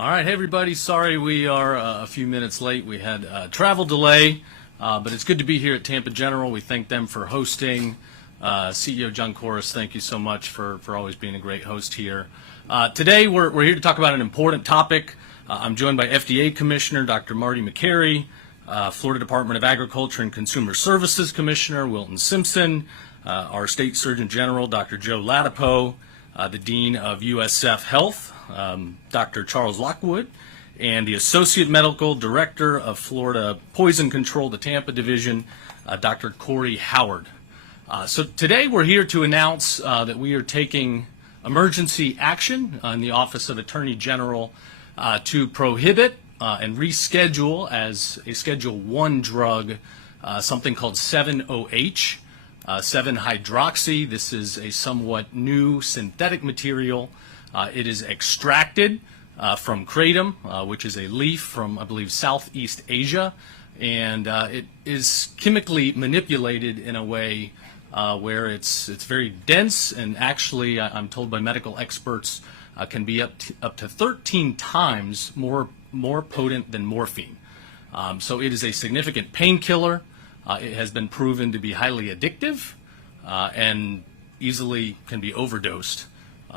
All right, hey everybody. Sorry we are a few minutes late. We had a travel delay, but it's good to be here at Tampa General. We thank them for hosting. CEO John Corus, thank you so much for always being a great host here. Today we're here to talk about an important topic. I'm joined by FDA Commissioner Dr. Marty Makary, Florida Department of Agriculture and Consumer Services Commissioner Wilton Simpson, our State Surgeon General Dr. Joe Latipo, the Dean of USF Health, Dr. Charles Lockwood, and the Associate Medical Director of Florida Poison Control, the Tampa Division, Dr. Corey Howard. So today we're here to announce that we are taking emergency action in the Office of Attorney General to prohibit and reschedule as a Schedule 1 drug something called 7-OH, 7-hydroxy. This is a somewhat new synthetic material. It is extracted from kratom, which is a leaf from, I believe, Southeast Asia, and it is chemically manipulated in a way where it's very dense, and actually, I'm told by medical experts, can be up to 13 times more potent than morphine. So it is a significant painkiller. It has been proven to be highly addictive and easily can be overdosed.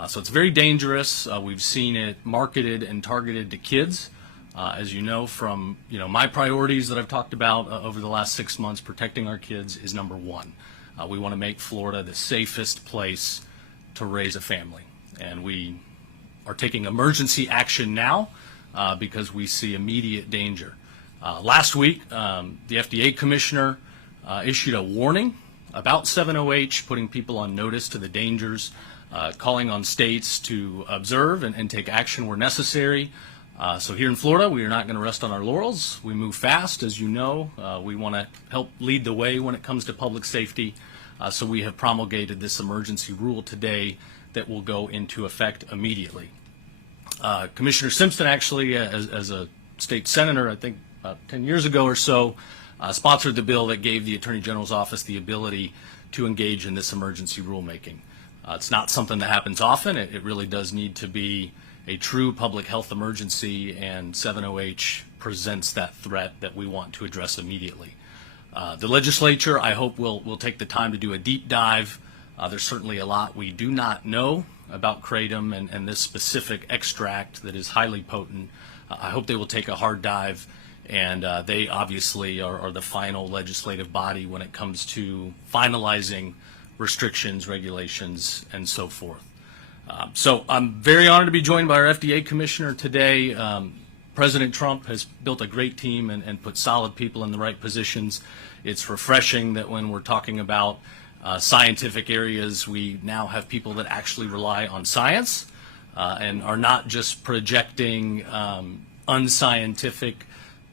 So it's very dangerous. We've seen it marketed and targeted to kids. As you know from my priorities that I've talked about over the last 6 months, protecting our kids is number one. We want to make Florida the safest place to raise a family. And we are taking emergency action now because we see immediate danger. Last week, the FDA Commissioner issued a warning about 7-OH, putting people on notice to the dangers, calling on states to observe and take action where necessary. So here in Florida, we are not going to rest on our laurels. We move fast, as you know. We want to help lead the way when it comes to public safety. So we have promulgated this emergency rule today that will go into effect immediately. Commissioner Simpson actually, as a state senator, I think about 10 years ago or so, sponsored the bill that gave the Attorney General's office the ability to engage in this emergency rulemaking. It's not something that happens often. It really does need to be a true public health emergency, and 7-OH presents that threat that we want to address immediately. The legislature, I hope, will take the time to do a deep dive. There's certainly a lot we do not know about kratom and this specific extract that is highly potent. I hope they will take a hard dive, and they obviously are the final legislative body when it comes to finalizing restrictions, regulations, and so forth. So I'm very honored to be joined by our FDA Commissioner today. President Trump has built a great team and put solid people in the right positions. It's refreshing that when we're talking about scientific areas, we now have people that actually rely on science and are not just projecting unscientific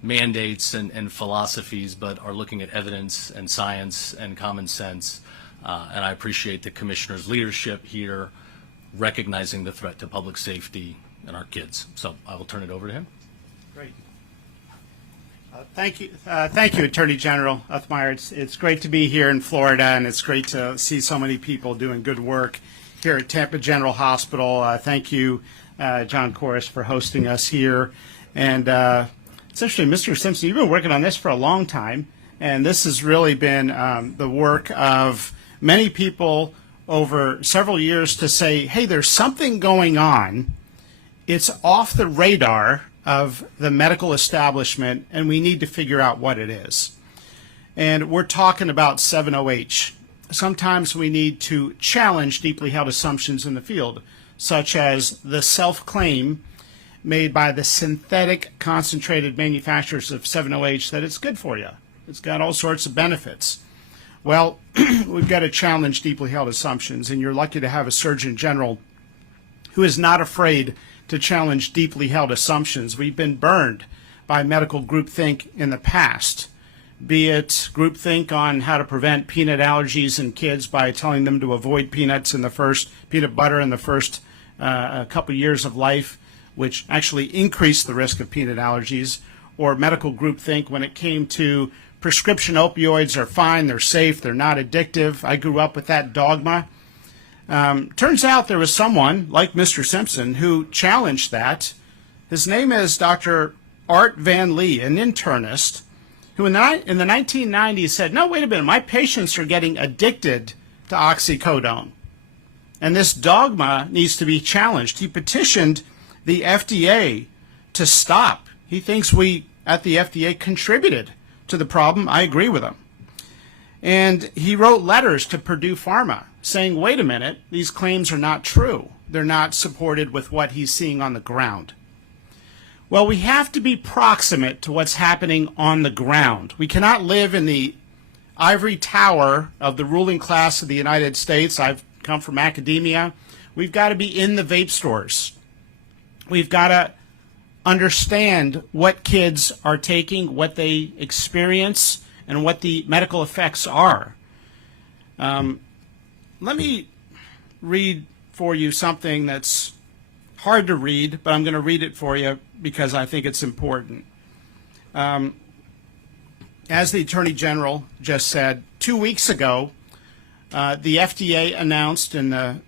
mandates and philosophies, but are looking at evidence and science and common sense. And I appreciate the Commissioner's leadership here, recognizing the threat to public safety and our kids. So I will turn it over to him. Great. Thank you, Attorney General Uthmeier. It's great to be here in Florida, and it's great to see so many people doing good work here at Tampa General Hospital. Thank you, John Corus, for hosting us here. And essentially, Mr. Simpson, you've been working on this for a long time, and this has really been the work of many people over several years to say, hey, there's something going on. It's off the radar of the medical establishment, and we need to figure out what it is. And we're talking about 7-OH. Sometimes we need to challenge deeply held assumptions in the field, such as the self-claim made by the synthetic concentrated manufacturers of 7-OH that it's good for you. It's got all sorts of benefits. Well, we've got to challenge deeply held assumptions, and you're lucky to have a Surgeon General who is not afraid to challenge deeply held assumptions. We've been burned by medical groupthink in the past, be it groupthink on how to prevent peanut allergies in kids by telling them to avoid peanut butter in the first couple years of life, which actually increased the risk of peanut allergies, or medical groupthink when it came to prescription opioids are fine, they're safe, they're not addictive. I grew up with that dogma. Turns out there was someone like Mr. Simpson who challenged that His name is Dr. Art Van Lee, an internist, who in the 1990s said, no, wait a minute, my patients are getting addicted to oxycodone. And this dogma needs to be challenged. He petitioned the FDA to stop. He thinks we at the FDA contributed to the problem. I agree with him. And he wrote letters to Purdue Pharma saying, wait a minute, these claims are not true. They're not supported with what he's seeing on the ground. Well, we have to be proximate to what's happening on the ground. We cannot live in the ivory tower of the ruling class of the United States. I've come from academia. We've got to be in the vape stores. We've got to understand what kids are taking, what they experience, and what the medical effects are. Let me read for you something that's hard to read, but I'm going to read it for you because I think it's important. As the Attorney General just said, 2 weeks ago, the FDA announced in a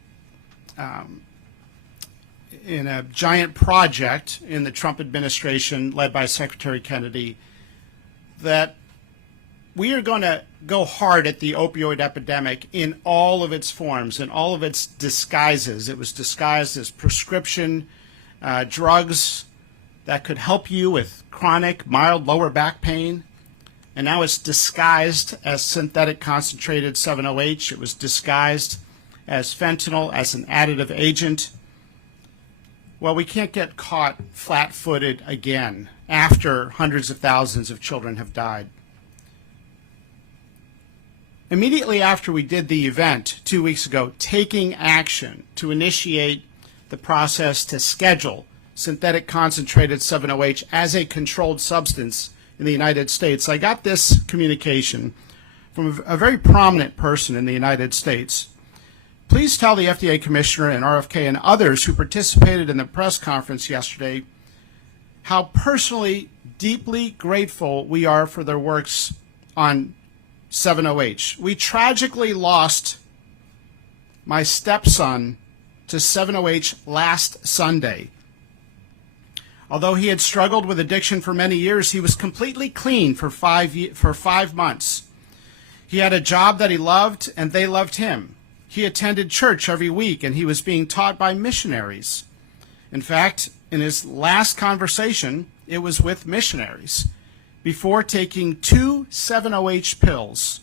giant project in the Trump administration led by Secretary Kennedy that we are going to go hard at the opioid epidemic in all of its forms, in all of its disguises. It was disguised as prescription drugs that could help you with chronic, mild lower back pain. And now it's disguised as synthetic concentrated 7-OH. It was disguised as fentanyl, as an additive agent. Well, we can't get caught flat-footed again after hundreds of thousands of children have died. Immediately after we did the event 2 weeks ago, taking action to initiate the process to schedule synthetic concentrated 7-OH as a controlled substance in the United States, I got this communication from a very prominent person in the United States. Please tell the FDA Commissioner and RFK and others who participated in the press conference yesterday how personally, deeply grateful we are for their works on 7-OH. We tragically lost my stepson to 7-OH last Sunday. Although he had struggled with addiction for many years, he was completely clean for 5 months. He had a job that he loved, and they loved him. He attended church every week, and he was being taught by missionaries. In fact, in his last conversation, it was with missionaries before taking 2 7-OH pills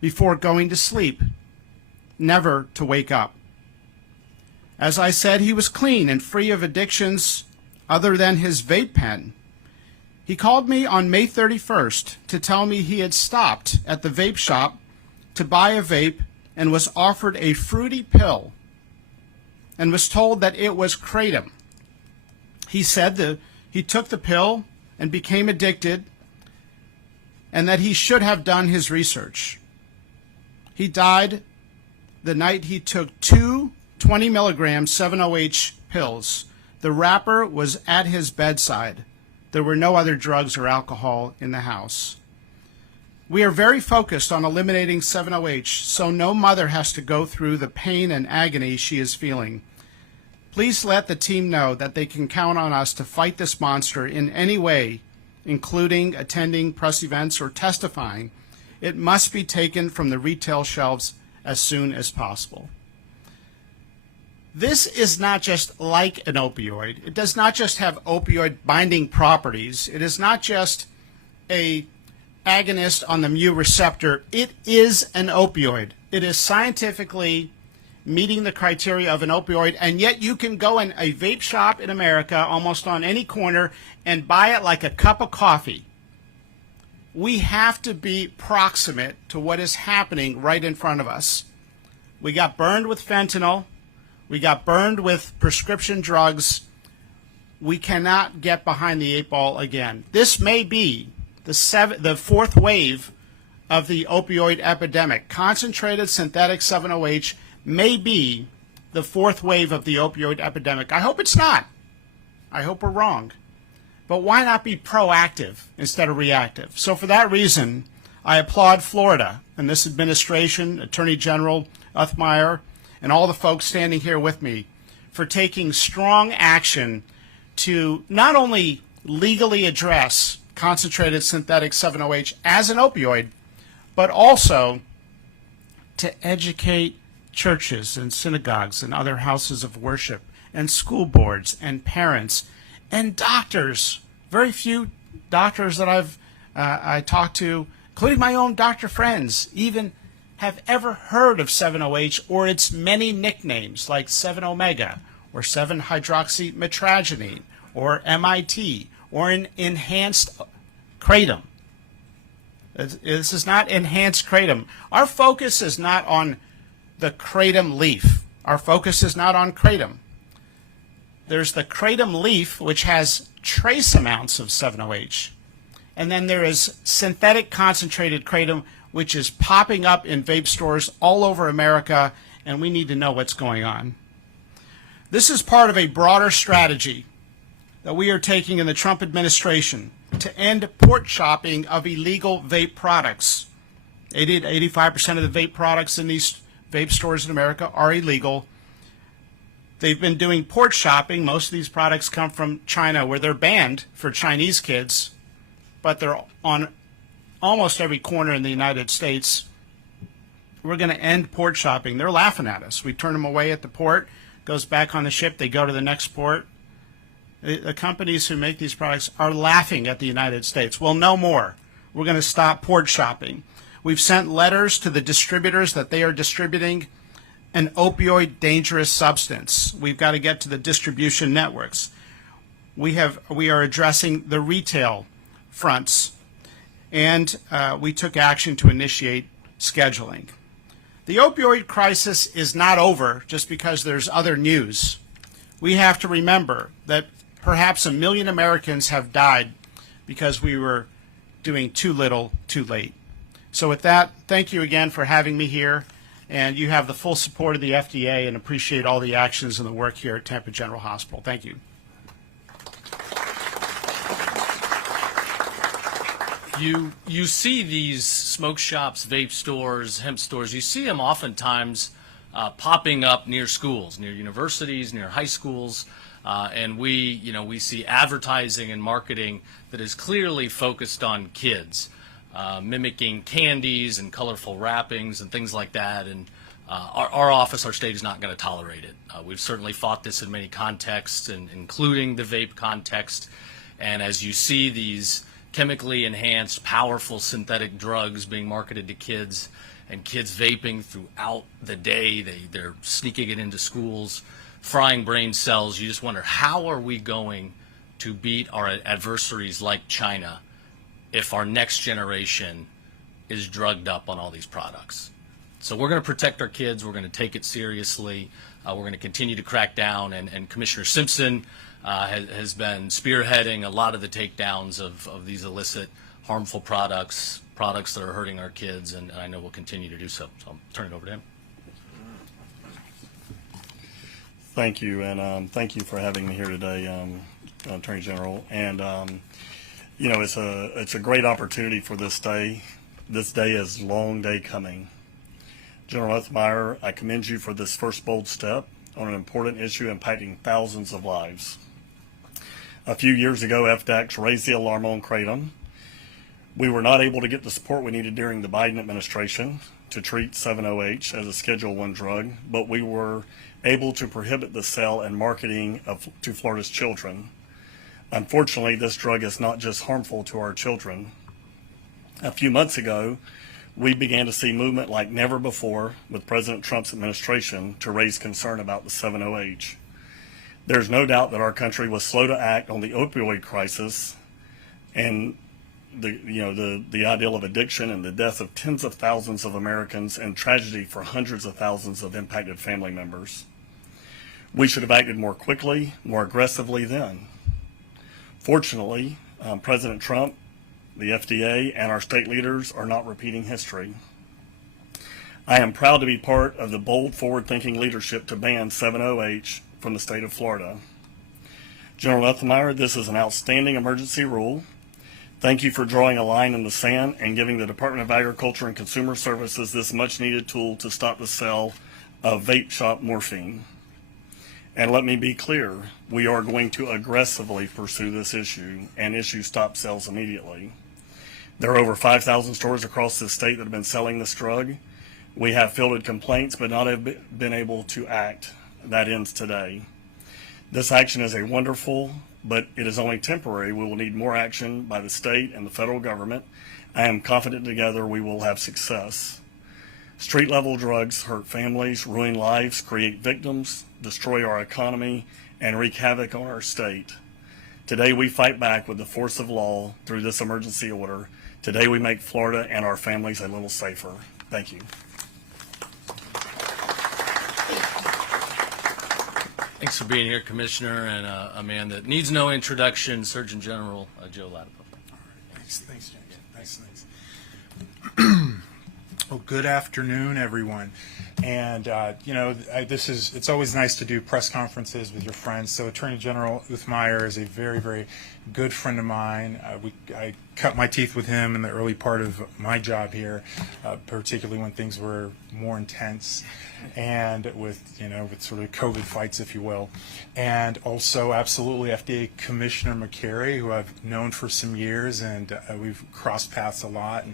before going to sleep, never to wake up. As I said, he was clean and free of addictions other than his vape pen. He called me on May 31st to tell me he had stopped at the vape shop to buy a vape and was offered a fruity pill and was told that it was kratom. He said that he took the pill and became addicted and that he should have done his research. He died the night he took 2 20-milligram 7-OH pills. The wrapper was at his bedside. There were no other drugs or alcohol in the house. We are very focused on eliminating 7-OH so no mother has to go through the pain and agony she is feeling. Please let the team know that they can count on us to fight this monster in any way, including attending press events or testifying. It must be taken from the retail shelves as soon as possible. This is not just like an opioid. It does not just have opioid binding properties. It is not just a agonist on the mu receptor. It is an opioid. It is scientifically meeting the criteria of an opioid, and yet you can go in a vape shop in America almost on any corner and buy it like a cup of coffee. We have to be proximate to what is happening right in front of us. We got burned with fentanyl. We got burned with prescription drugs. We cannot get behind the 8 ball again. This may be the fourth wave of the opioid epidemic. Concentrated synthetic 7-OH may be the fourth wave of the opioid epidemic. I hope it's not. I hope we're wrong. But why not be proactive instead of reactive? So for that reason, I applaud Florida and this administration, Attorney General Uthmeier, and all the folks standing here with me for taking strong action to not only legally address concentrated synthetic 7-OH as an opioid, but also to educate churches and synagogues and other houses of worship and school boards and parents and doctors. Very few doctors that I talked to, including my own doctor friends, even have ever heard of 7-OH or its many nicknames like 7-omega or 7-hydroxymetragenine or MIT or an enhanced kratom. This is not enhanced kratom. Our focus is not on the kratom leaf. Our focus is not on kratom. There's the kratom leaf, which has trace amounts of 7-OH. And then there is synthetic concentrated kratom, which is popping up in vape stores all over America, and we need to know what's going on. This is part of a broader strategy that we are taking in the Trump administration to end port shopping of illegal vape products. 80 to 85% of the vape products in these vape stores in America are illegal. They've been doing port shopping. Most of these products come from China, where they're banned for Chinese kids, but they're on almost every corner in the United States. We're going to end port shopping. They're laughing at us. We turn them away at the port, goes back on the ship, they go to the next port. The companies who make these products are laughing at the United States. Well, no more. We're going to stop port shopping. We've sent letters to the distributors that they are distributing an opioid dangerous substance. We've got to get to the distribution networks. We are addressing the retail fronts, and we took action to initiate scheduling. The opioid crisis is not over just because there's other news. We have to remember that perhaps 1 million Americans have died because we were doing too little, too late. So with that, thank you again for having me here, and you have the full support of the FDA and appreciate all the actions and the work here at Tampa General Hospital. Thank you. You see these smoke shops, vape stores, hemp stores, you see them oftentimes popping up near schools, near universities, near high schools, and we see advertising and marketing that is clearly focused on kids, mimicking candies and colorful wrappings and things like that. And our office, our state is not going to tolerate it. We've certainly fought this in many contexts, including the vape context. And as you see these chemically enhanced, powerful synthetic drugs being marketed to kids, and kids vaping throughout the day, they're sneaking it into schools, frying brain cells. You just wonder, how are we going to beat our adversaries like China if our next generation is drugged up on all these products? So we're going to protect our kids. We're going to take it seriously. We're going to continue to crack down, and Commissioner Simpson has been spearheading a lot of the takedowns of these illicit, harmful products that are hurting our kids, and I know we'll continue to do so. So I'll turn it over to him. Thank you, and thank you for having me here today, Attorney General. And it's a great opportunity for this day. This day is a long day coming. General Uthmeier, I commend you for this first bold step on an important issue impacting thousands of lives. A few years ago, FDACS raised the alarm on kratom. We were not able to get the support we needed during the Biden administration to treat 7-OH as a Schedule I drug, but we were able to prohibit the sale and marketing to Florida's children. Unfortunately, this drug is not just harmful to our children. A few months ago, we began to see movement like never before with President Trump's administration to raise concern about the 7-OH. There's no doubt that our country was slow to act on the opioid crisis and the ideal of addiction and the death of tens of thousands of Americans and tragedy for hundreds of thousands of impacted family members. We should have acted more quickly, more aggressively then. Fortunately, President Trump, the FDA, and our state leaders are not repeating history. I am proud to be part of the bold, forward-thinking leadership to ban 7-OH from the state of Florida. General Uthmeier, this is an outstanding emergency rule. Thank you for drawing a line in the sand and giving the Department of Agriculture and Consumer Services this much-needed tool to stop the sale of vape shop morphine. And let me be clear, we are going to aggressively pursue this issue and issue stop sales immediately. There are over 5,000 stores across the state that have been selling this drug. We have fielded complaints but not have been able to act. That ends today. This action is a wonderful, but it is only temporary. We will need more action by the state and the federal government. I am confident together we will have success. Street-level drugs hurt families, ruin lives, create victims, destroy our economy, and wreak havoc on our state. Today we fight back with the force of law through this emergency order. Today we make Florida and our families a little safer. Thank you. Thanks for being here, Commissioner, and a man that needs no introduction, Surgeon General Joe Latipo. Thanks, James. Thanks. Well, good afternoon, everyone. And, it's always nice to do press conferences with your friends. So Attorney General Uthmeier is a very, very good friend of mine. I cut my teeth with him in the early part of my job here, particularly when things were more intense and with sort of COVID fights, if you will. And also, absolutely, FDA Commissioner McCary, who I've known for some years, and we've crossed paths a lot,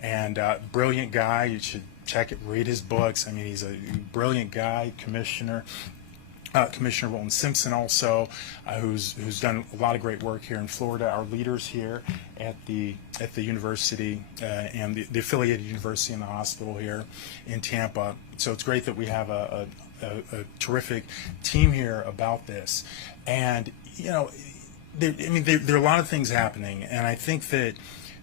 and brilliant guy. You should check it, read his books. I mean, he's a brilliant guy. Commissioner Walton Simpson also, who's done a lot of great work here in Florida. Our leaders here at the university and the affiliated university and the hospital here in Tampa. So it's great that we have a terrific team here about this. And there are a lot of things happening, and I think that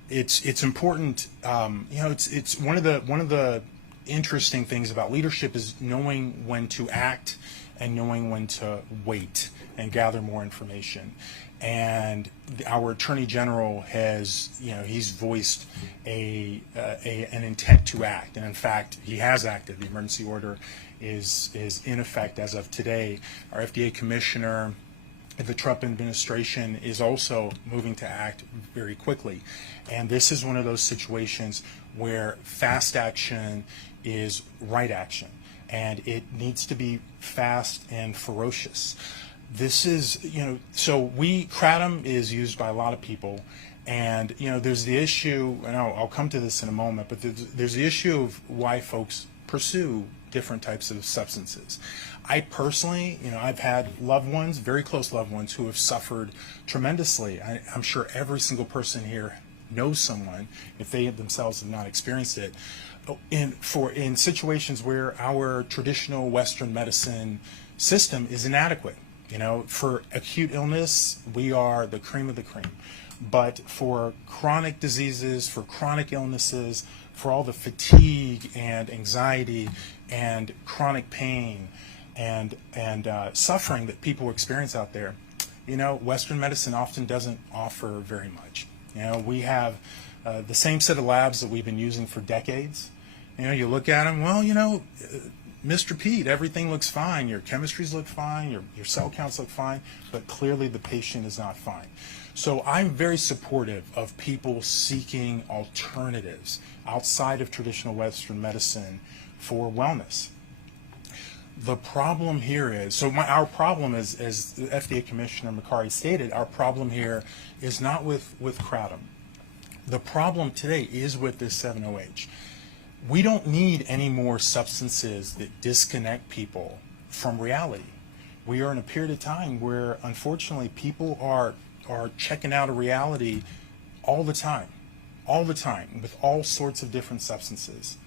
it's important. It's one of the interesting things about leadership is knowing when to act and knowing when to wait and gather more information. And our Attorney General has, he's voiced an intent to act, and in fact, he has acted. The emergency order is in effect as of today. Our FDA Commissioner, the Trump administration, is also moving to act very quickly. And this is one of those situations where fast action is right action, and it needs to be fast and ferocious. This is, so kratom is used by a lot of people, and, there's the issue, and I'll come to this in a moment, but there's the issue of why folks pursue different types of substances. I personally, I've had loved ones, very close loved ones, who have suffered tremendously. I'm sure every single person here knows someone, if they themselves have not experienced it, in situations where our traditional Western medicine system is inadequate. For acute illness, we are the cream of the cream. But for chronic diseases, for chronic illnesses, for all the fatigue and anxiety and chronic pain and suffering that people experience out there, Western medicine often doesn't offer very much. We have the same set of labs that we've been using for decades. You look at them, well, Mr. Pete, everything looks fine. Your chemistries look fine. Your cell counts look fine. But clearly the patient is not fine. So I'm very supportive of people seeking alternatives outside of traditional Western medicine for wellness. The problem here is, our problem is, as the FDA Commissioner McCary stated, our problem here is not with kratom. The problem today is with this 7-OH. We don't need any more substances that disconnect people from reality. We are in a period of time where, unfortunately, people are checking out of reality all the time, with all sorts of different substances.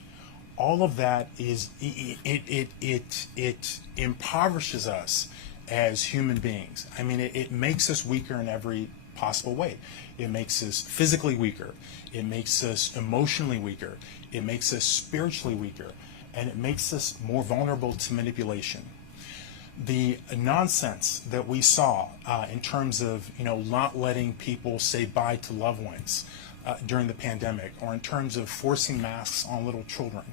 All of that is, it impoverishes us as human beings. I mean, it makes us weaker in every possible way. It makes us physically weaker. It makes us emotionally weaker. It makes us spiritually weaker. And it makes us more vulnerable to manipulation. The nonsense that we saw in terms of, not letting people say bye to loved ones during the pandemic, or in terms of forcing masks on little children,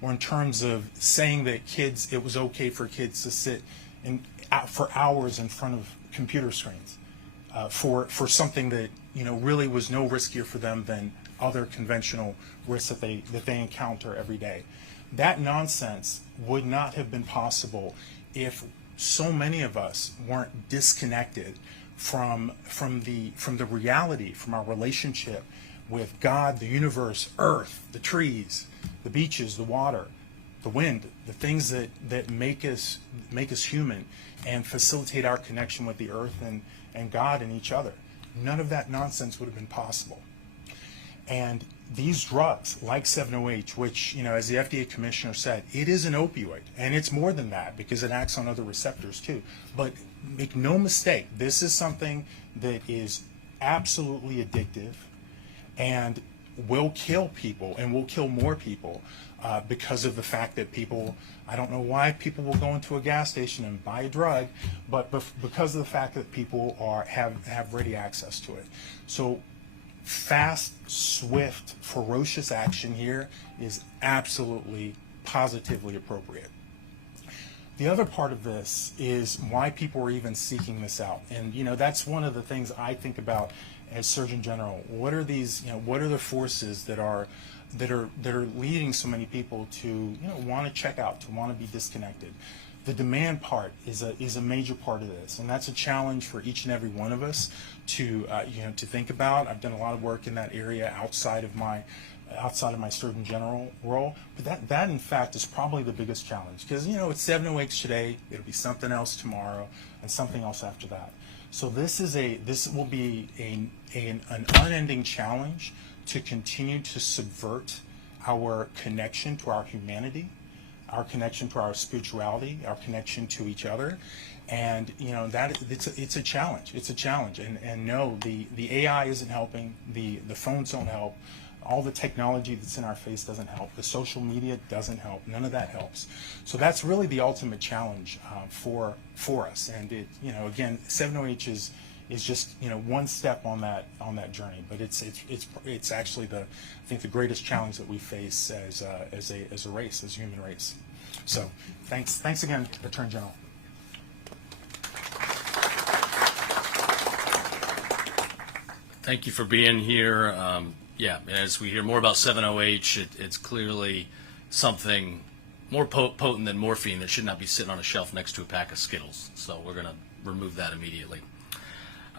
or in terms of saying that it was okay for kids to sit for hours in front of computer screens for something that really was no riskier for them than other conventional risks that they encounter every day. That nonsense would not have been possible if so many of us weren't disconnected from the reality, from our relationship with God, the universe, earth, the trees, the beaches, the water, the wind, the things that make us human and facilitate our connection with the earth and God and each other. None of that nonsense would have been possible. And these drugs, like 7-OH, which, as the FDA commissioner said, it is an opioid, and it's more than that because it acts on other receptors too. But make no mistake, this is something that is absolutely addictive and will kill people and will kill more people because of the fact that people, I don't know why people will go into a gas station and buy a drug, but because of the fact that people have ready access to it. So fast, swift, ferocious action here is absolutely, positively appropriate. The other part of this is why people are even seeking this out. And, that's one of the things I think about as Surgeon General. What are these, what are the forces that are leading so many people to, want to check out, to want to be disconnected? The demand part is a major part of this, and that's a challenge for each and every one of us to think about. I've done a lot of work in that area outside of my Surgeon General role, but that in fact is probably the biggest challenge because it's 7-OH today, it'll be something else tomorrow, and something else after that. So this will be an unending challenge to continue to subvert our connection to our humanity, our connection to our spirituality, our connection to each other, and that it's a challenge. It's a challenge, and no, the AI isn't helping. The phones don't help. All the technology that's in our face doesn't help. The social media doesn't help. None of that helps. So that's really the ultimate challenge for us. And it, again, 7-OH is just one step on that journey. But it's actually I think the greatest challenge that we face as a race, as a human race. So thanks again, Attorney General. Thank you for being here. As we hear more about 7-OH, it's clearly something more potent than morphine that should not be sitting on a shelf next to a pack of Skittles. So we're going to remove that immediately.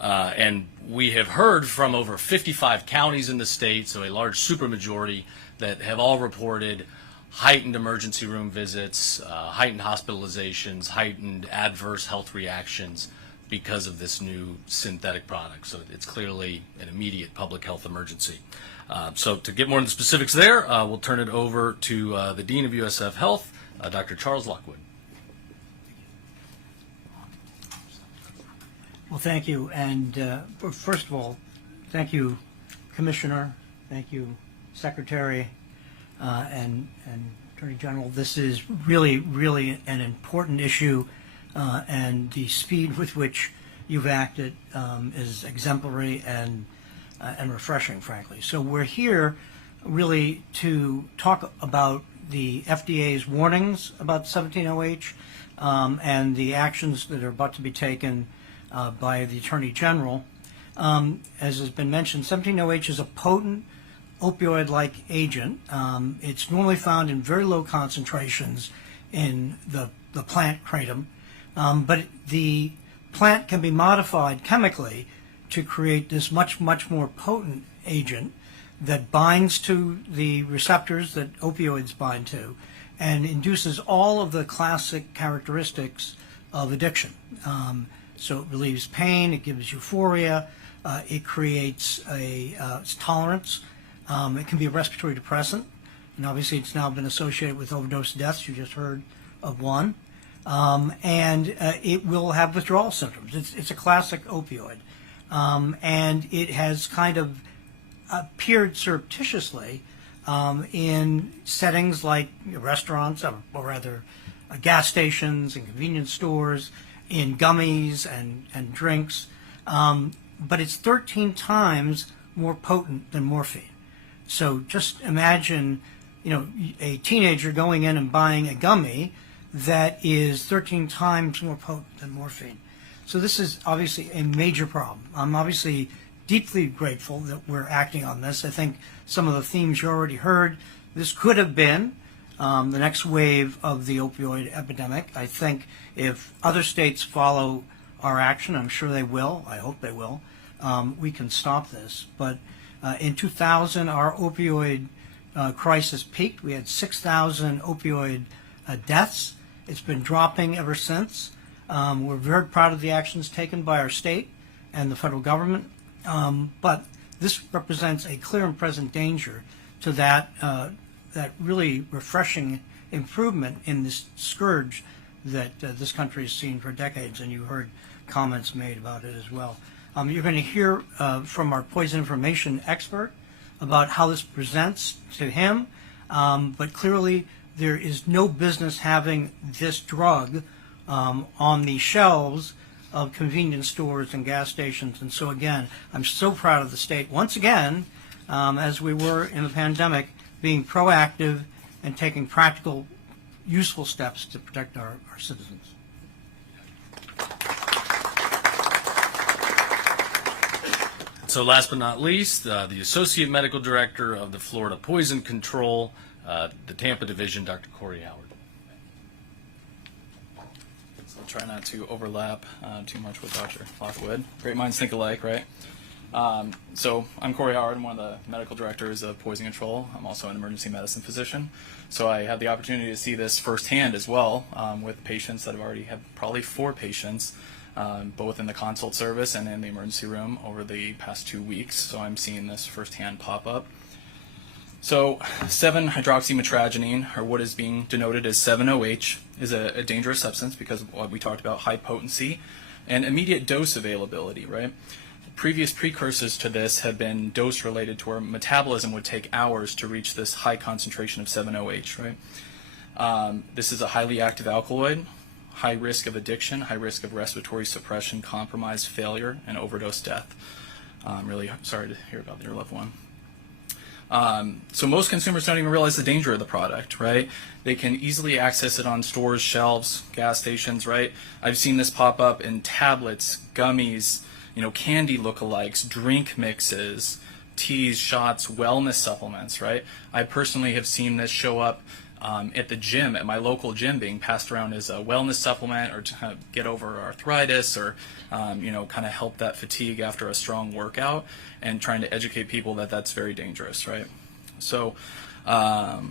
And we have heard from over 55 counties in the state, so a large supermajority, that have all reported heightened emergency room visits, heightened hospitalizations, heightened adverse health reactions because of this new synthetic product. So it's clearly an immediate public health emergency. So to get more into the specifics there, we'll turn it over to the Dean of USF Health, Dr. Charles Lockwood. Well, thank you. And first of all, thank you, Commissioner. Thank you, Secretary and Attorney General. This is really, really an important issue, and the speed with which you've acted is exemplary and refreshing, frankly. So we're here really to talk about the FDA's warnings about 17-OH and the actions that are about to be taken by the Attorney General. As has been mentioned, 17-OH is a potent opioid-like agent. It's normally found in very low concentrations in the plant kratom, but the plant can be modified chemically to create this much more potent agent that binds to the receptors that opioids bind to and induces all of the classic characteristics of addiction. So it relieves pain, it gives euphoria, it creates tolerance. It can be a respiratory depressant, and obviously it's now been associated with overdose deaths. You just heard of one. And it will have withdrawal symptoms. It's a classic opioid. And it has kind of appeared surreptitiously in settings like restaurants, or rather gas stations and convenience stores, in gummies and drinks. But it's 13 times more potent than morphine. So just imagine, a teenager going in and buying a gummy that is 13 times more potent than morphine. So this is obviously a major problem. I'm obviously deeply grateful that we're acting on this. I think some of the themes you already heard, this could have been the next wave of the opioid epidemic. I think if other states follow our action, I'm sure they will, I hope they will, we can stop this. But in 2000, our opioid crisis peaked. We had 6,000 opioid deaths. It's been dropping ever since. We're very proud of the actions taken by our state and the federal government, but this represents a clear and present danger to that really refreshing improvement in this scourge that this country has seen for decades, and you heard comments made about it as well. You're going to hear from our poison information expert about how this presents to him, but clearly there is no business having this drug on the shelves of convenience stores and gas stations. And so again, I'm so proud of the state, once again, as we were in the pandemic, being proactive and taking practical, useful steps to protect our citizens. So last but not least, the Associate Medical Director of the Florida Poison Control, the Tampa Division, Dr. Corey Howard. So I'll try not to overlap too much with Dr. Lockwood. Great minds think alike, right? So I'm Corey Howard. I'm one of the medical directors of Poison Control. I'm also an emergency medicine physician. So I have the opportunity to see this firsthand as well with patients that have already had probably 4 patients, both in the consult service and in the emergency room over the past 2 weeks. So I'm seeing this firsthand pop up. So 7-hydroxymetragenine, or what is being denoted as 7-OH, is a dangerous substance because of what we talked about, high potency and immediate dose availability, right? Previous precursors to this have been dose related to where metabolism would take hours to reach this high concentration of 7-OH, right? This is a highly active alkaloid, high risk of addiction, high risk of respiratory suppression, compromise, failure, and overdose death. I'm really sorry to hear about your loved one. So most consumers don't even realize the danger of the product, right? They can easily access it on stores, shelves, gas stations, right? I've seen this pop up in tablets, gummies, candy lookalikes, drink mixes, teas, shots, wellness supplements, right? I personally have seen this show up at the gym, at my local gym, being passed around as a wellness supplement or to get over arthritis or, kind of help that fatigue after a strong workout, and trying to educate people that that's very dangerous, right? So, all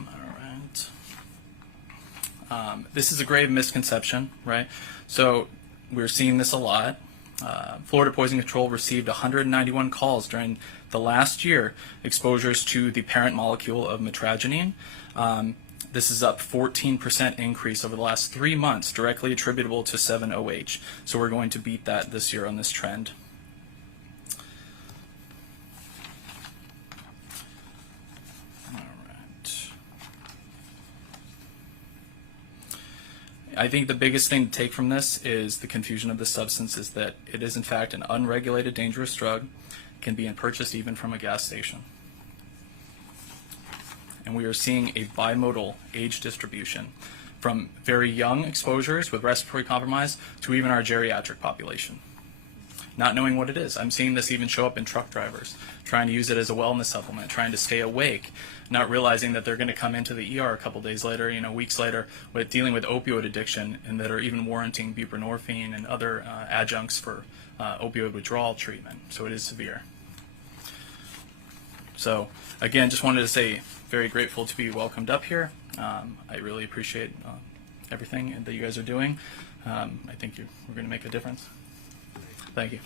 right. This is a grave misconception, right? So we're seeing this a lot. Florida Poison Control received 191 calls during the last year, exposures to the parent molecule of metragenine. This is up 14% increase over the last 3 months, directly attributable to 7-OH. So we're going to beat that this year on this trend. All right. I think the biggest thing to take from this is the confusion of the substance is that it is in fact an unregulated dangerous drug, can be purchased even from a gas station. And we are seeing a bimodal age distribution from very young exposures with respiratory compromise to even our geriatric population. Not knowing what it is. I'm seeing this even show up in truck drivers, trying to use it as a wellness supplement, trying to stay awake, not realizing that they're going to come into the ER a couple days later, weeks later, with dealing with opioid addiction, and that are even warranting buprenorphine and other adjuncts for opioid withdrawal treatment. So it is severe. So again, just wanted to say, very grateful to be welcomed up here. I really appreciate everything that you guys are doing. I think we're going to make a difference. Thank you.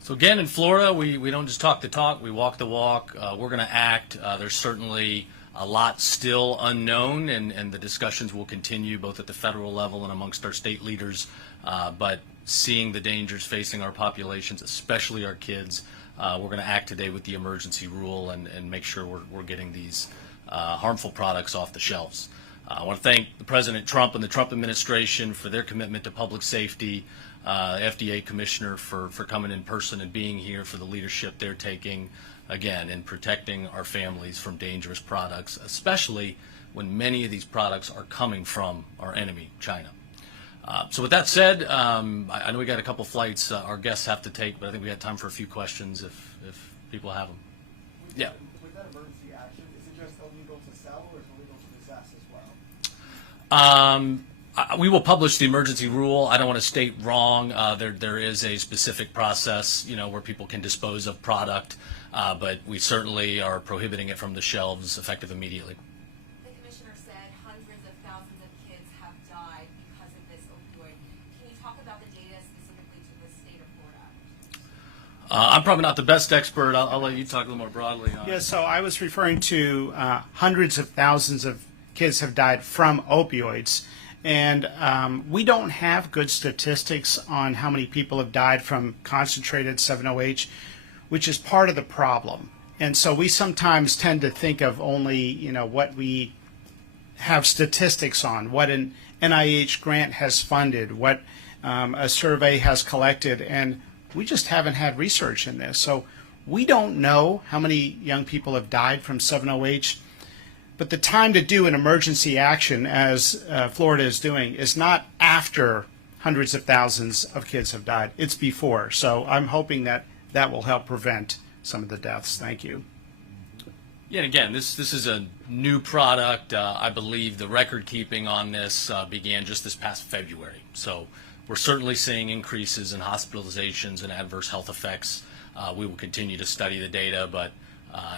So again, in Florida, we don't just talk the talk, we walk the walk. We're going to act. There's certainly a lot still unknown, and the discussions will continue both at the federal level and amongst our state leaders. But seeing the dangers facing our populations, especially our kids, we're going to act today with the emergency rule and make sure we're getting these harmful products off the shelves. I want to thank President Trump and the Trump administration for their commitment to public safety, FDA Commissioner for coming in person and being here, for the leadership they're taking, again, in protecting our families from dangerous products, especially when many of these products are coming from our enemy, China. So with that said, I know we got a couple flights our guests have to take, but I think we got time for a few questions if people have them. Yeah. With that emergency action, is it just illegal to sell or is it illegal to possess as well? We will publish the emergency rule. I don't want to state wrong. There is a specific process, where people can dispose of product, but we certainly are prohibiting it from the shelves effective immediately. The commissioner said hundreds of thousands of kids have died because of this opioid. Can you talk about the data specifically to the state of Florida? I'm probably not the best expert. I'll let you talk a little more broadly on Yeah, it. so I was referring to hundreds of thousands of kids have died from opioids. And we don't have good statistics on how many people have died from concentrated 7-OH, which is part of the problem. And so we sometimes tend to think of only, what we have statistics on, what an NIH grant has funded, what a survey has collected, and we just haven't had research in this. So we don't know how many young people have died from 7-OH. But the time to do an emergency action, as Florida is doing, is not after hundreds of thousands of kids have died. It's before. So I'm hoping that that will help prevent some of the deaths. Thank you. Yeah, and again, this is a new product. I believe the record keeping on this began just this past February. So we're certainly seeing increases in hospitalizations and adverse health effects. We will continue to study the data, but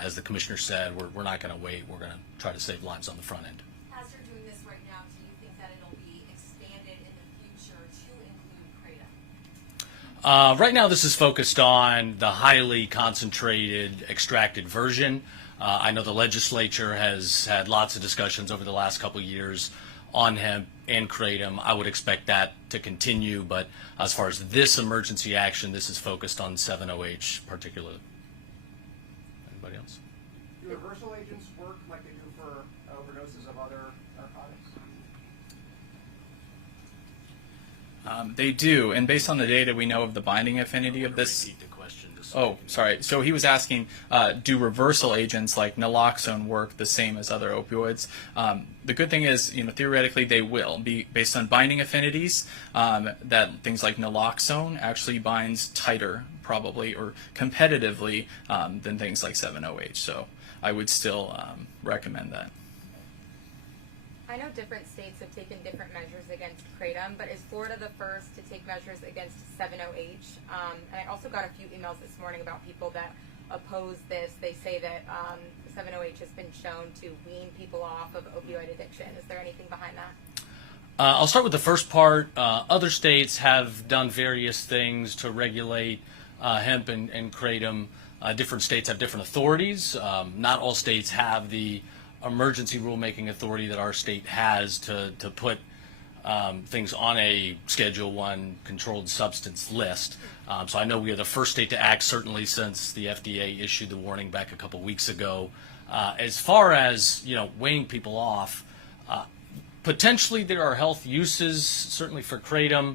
as the commissioner said, we're not going to wait. We're going to try to save lives on the front end. As you're doing this right now, do you think that it'll be expanded in the future to include kratom? Right now, this is focused on the highly concentrated, extracted version. I know the legislature has had lots of discussions over the last couple of years on hemp and kratom. I would expect that to continue, but as far as this emergency action, this is focused on 7-OH particularly. Anybody else? Do reversal agents work like they do for overdoses of other narcotics? They do, and based on the data we know of the binding affinity of this. Repeat the question. Oh, sorry. So he was asking, do reversal agents like naloxone work the same as other opioids? The good thing is, theoretically they will, be based on binding affinities. That things like naloxone actually binds tighter, probably, or competitively than things like 7-OH. So I would still recommend that. I know different states have taken different measures against kratom, but is Florida the first to take measures against 7-OH? And I also got a few emails this morning about people that oppose this. They say that 7-OH has been shown to wean people off of opioid addiction. Is there anything behind that? I'll start with the first part. Other states have done various things to regulate hemp and kratom. Different states have different authorities. Not all states have the emergency rulemaking authority that our state has to put things on a Schedule I controlled substance list. So I know we are the first state to act, certainly since the FDA issued the warning back a couple weeks ago. As far as weighing people off, potentially there are health uses, certainly for kratom,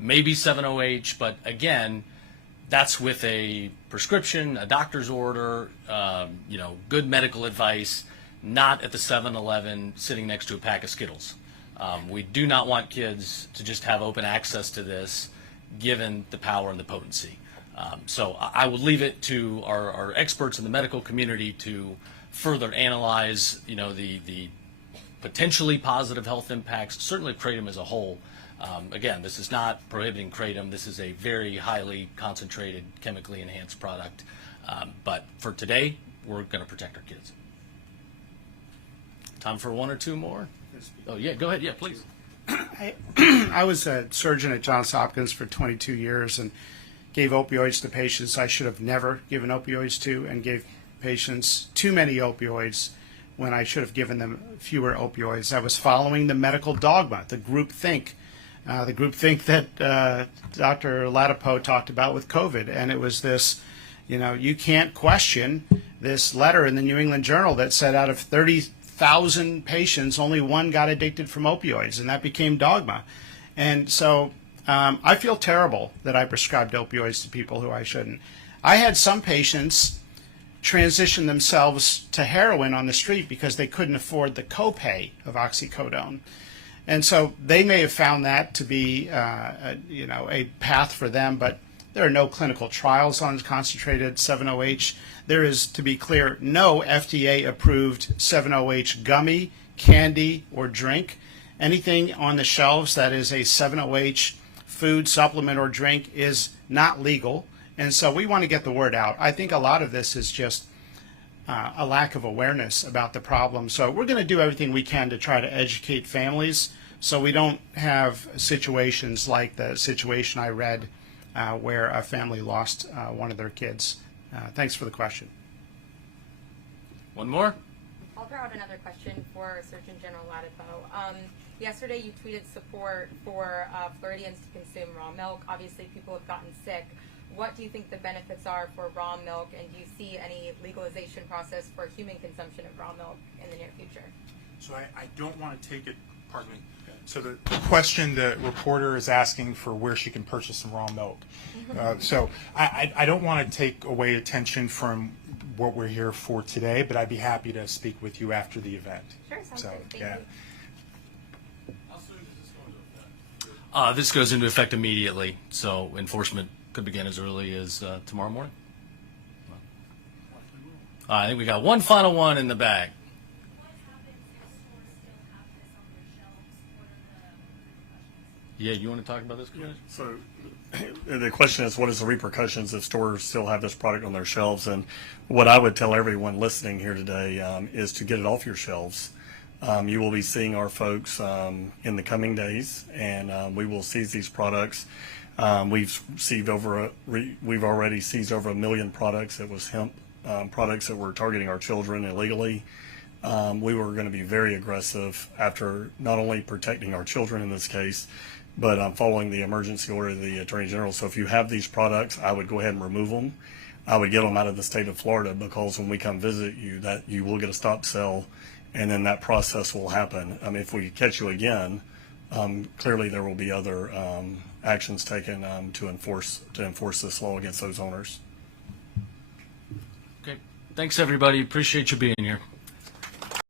maybe 7-OH, but again, that's with a prescription, a doctor's order, good medical advice, not at the 7-Eleven sitting next to a pack of Skittles. We do not want kids to just have open access to this, given the power and the potency. So I would leave it to our experts in the medical community to further analyze, the potentially positive health impacts, certainly kratom as a whole. Again, this is not prohibiting kratom. This is a very highly concentrated, chemically enhanced product. But for today, we're going to protect our kids. Time for one or two more? Oh, yeah, go ahead. Yeah, please. I was a surgeon at Johns Hopkins for 22 years and gave opioids to patients I should have never given opioids to, and gave patients too many opioids when I should have given them fewer opioids. I was following the medical dogma, the groupthink. The groupthink that Dr. Latipo talked about with COVID. And it was this, you can't question this letter in the New England Journal that said out of 30,000 patients, only one got addicted from opioids, and that became dogma. And so I feel terrible that I prescribed opioids to people who I shouldn't. I had some patients transition themselves to heroin on the street because they couldn't afford the copay of oxycodone. And so they may have found that to be, a path for them, but There are no clinical trials on concentrated 7-OH. There is, to be clear, no FDA-approved 7-OH gummy, candy, or drink. Anything on the shelves that is a 7-OH food, supplement, or drink is not legal. And so we want to get the word out. I think a lot of this is just a lack of awareness about the problem. So we're going to do everything we can to try to educate families so we don't have situations like the situation I read where a family lost one of their kids. Thanks for the question. One more? I'll throw out another question for Surgeon General Latipo. Yesterday you tweeted support for Floridians to consume raw milk. Obviously people have gotten sick. What do you think the benefits are for raw milk, and do you see any legalization process for human consumption of raw milk in the near future? So I don't want to take it, pardon me. So the question the reporter is asking for where she can purchase some raw milk. So I don't want to take away attention from what we're here for today, but I'd be happy to speak with you after the event. Sure, sounds So, good. Thank yeah. you. How soon does this go into effect? This goes into effect immediately, so enforcement could begin as early as tomorrow morning. I think we got one final one in the bag. Yeah, you want to talk about this? So the question is, what is the repercussions if stores still have this product on their shelves? And what I would tell everyone listening here today is to get it off your shelves. You will be seeing our folks in the coming days, and we will seize these products. We've already seized over 1 million products. That was hemp products that were targeting our children illegally. We were going to be very aggressive after not only protecting our children in this case, but following the emergency order of the Attorney General. So if you have these products, I would go ahead and remove them. I would get them out of the state of Florida, because when we come visit you, that you will get a stop sale, and then that process will happen. If we catch you again, clearly there will be other actions taken to enforce this law against those owners. Okay. Thanks, everybody. Appreciate you being here.